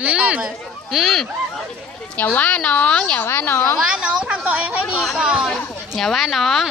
Uhm, ừ. Nhỏ nón, nhỏ quá nón. Nhỏ quá nón thăm tụi em thấy đi rồi. Nhỏ nón.